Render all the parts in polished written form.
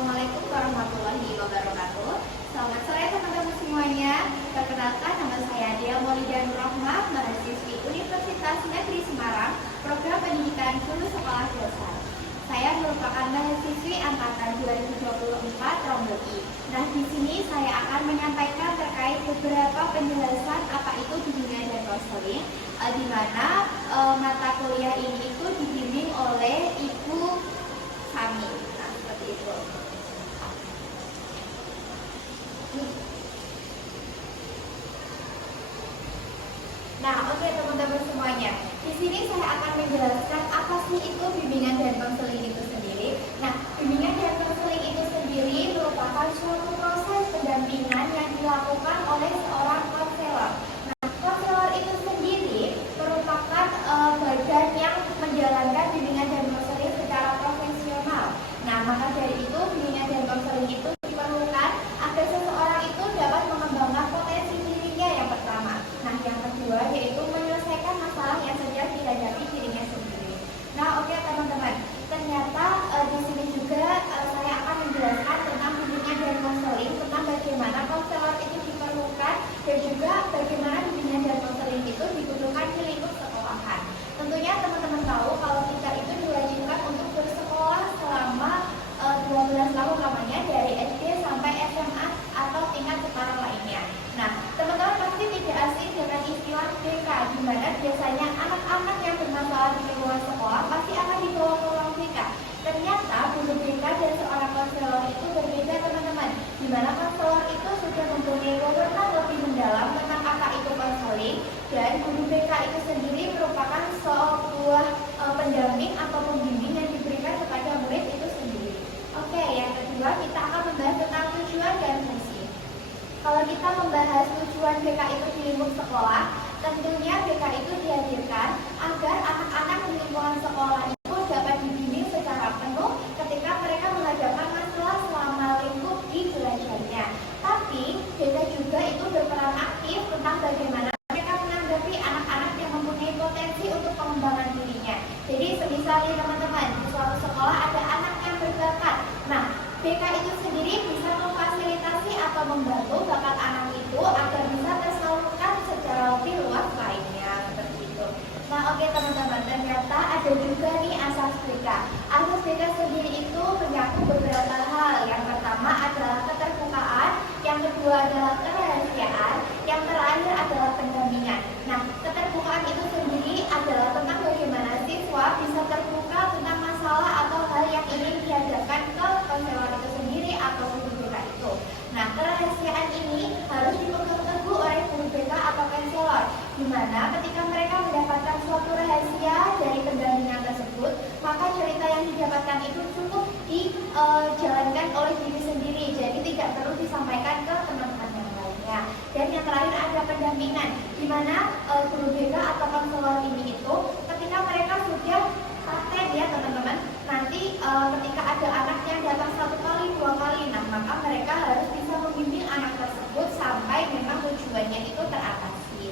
Assalamualaikum warahmatullahi wabarakatuh. Selamat sore teman-teman semuanya. Perkenalkan, nama saya Dea Maulida Nurrahmah, mahasiswi Universitas Negeri Semarang, program pendidikan Hulu Sekolah Dasar. Saya merupakan mahasiswi angkatan 2024 Rombel I. Nah, di sini saya akan menyampaikan terkait beberapa penjelasan apa itu bimbingan dan konseling, di mana mata kuliah ini itu dibimbing oleh Ibu Sami. Nah, seperti itu. Nah, oke teman-teman semuanya. Di sini saya akan menjelaskan apa sih itu bimbingan dan konseling itu sendiri. Nah, bimbingan dan konseling itu sendiri merupakan suatu proses pendampingan yang dilakukan oleh seorang konselor. Nah, konselor itu sendiri merupakan badan yang menjalankan bimbingan dan konseling secara profesional. Nah, maka dari itu bimbingan dan konseling itu diperlukan agar seseorang itu dapat mengembangkan potensi dirinya yang pertama. Nah, yang kedua yaitu menyelesaikan masalah yang sedang dihadapi dirinya sendiri. Nah, oke teman-teman, ternyata di sini juga saya akan menjelaskan tentang bimbingan dan konseling, tentang bagaimana konselor itu diperlukan dan juga bagaimana bimbingan dan konseling itu dibutuhkan di lingkup sekolahan. Tentunya teman-teman tahu kalau kita itu diwajibkan untuk bersekolah selama 12 tahun lamanya dari SD sampai SMA atau tingkat setara lainnya. Nah, teman-teman pasti tidak asing dengan istilah BK, di mana biasanya anak-anak yang bermasalah di lingkungan sekolah pasti akan dibawa ke ruang BK. Ternyata guru BK dan seorang konselor itu berbeda teman-teman, di mana konselor itu sudah mempunyai wewenang lebih mendalam tentang apa itu konseling, dan guru BK itu sendiri merupakan sebuah pendamping atau pembimbing yang diberikan kepada murid itu sendiri. Oke, yang kedua kita akan membahas tentang tujuan dan fungsi. Kalau kita membahas tujuan BK itu di lingkup sekolah, tentunya BK itu dihadirkan agar anak-anak di lingkungan sekolah itu dapat dibimbing secara penuh ketika mereka menghadapi masalah selama lingkup di belajarnya. Tapi BK juga itu berperan aktif tentang bagaimana mereka menanggapi anak-anak yang mempunyai potensi untuk pengembangan dirinya. Jadi misalnya teman-teman, di suatu sekolah ada anak yang berbakat. Nah, BK itu sendiri bisa memfasilitasi atau membantu bakat anak itu agar bisa tersalurkan secara lebih luas lainnya, seperti itu. Nah, oke teman-teman, ternyata ada juga nih asas BK. Asas BK sendiri itu mencakup beberapa hal. Yang pertama adalah keterbukaan, yang kedua adalah kerahasiaan, yang terakhir adalah pendampingan. Nah, keterbukaan itu sendiri adalah tentang bagaimana siswa bisa terbuka tentang masalah atau hal yang ingin dihadapkan ke konselor itu sendiri atau guru BK itu. Nah, kerahasiaan ini harus dipegang teguh oleh guru BK atau konselor, di mana ketika mereka mendapatkan suatu rahasia dari pendampingan tersebut, maka cerita yang didapatkan itu cukup dijalankan oleh diri sendiri, jadi tidak perlu disampaikan ke teman-teman yang lainnya. Dan yang terakhir ada pendampingan, di mana guru BK atau konselor ini itu ketika mereka sudah praktek ya teman-teman, nanti ketika ada anak yang datang 1 kali, 2 kali, nah maka mereka harus bisa membimbing anak tersebut sampai memang tujuannya itu teratasi.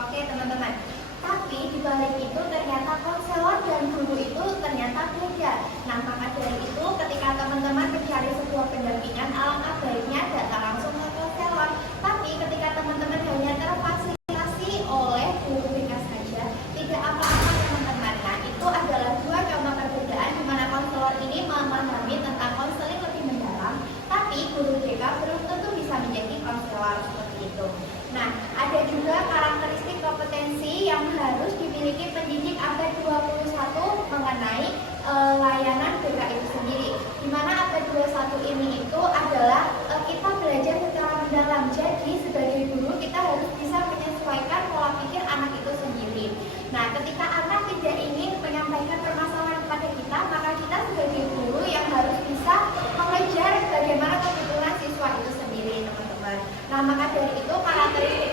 Oke teman-teman, tapi dibalik itu ternyata konselor dan guru itu ternyata beda. Nah, maka dari itu ketika teman-teman mencari sebuah pendampingan, alangkah baiknya datang langsung ke konselor. Tapi ketika teman-teman hanya terfasilitasi oleh guru BK saja, tidak apa-apa teman-teman. Nah, itu adalah dua contoh perbedaan di mana konselor ini memahami tentang konseling lebih mendalam, tapi guru BK belum tentu bisa menjadi konselor seperti itu. Nah, ada juga karakteristik kompetensi yang harus dimiliki pendidik abad 21 mengenai layanan BK itu sendiri. Di mana abad 21 ini itu adalah kita belajar secara mendalam. Jadi sebagai guru kita harus bisa menyesuaikan pola pikir anak itu sendiri. Nah, ketika anak tidak ingin menyampaikan permasalahan kepada kita, maka kita sebagai guru yang harus bisa mengejar bagaimana kebutuhan siswa itu sendiri, teman-teman. Nah, maka dari itu karakteristik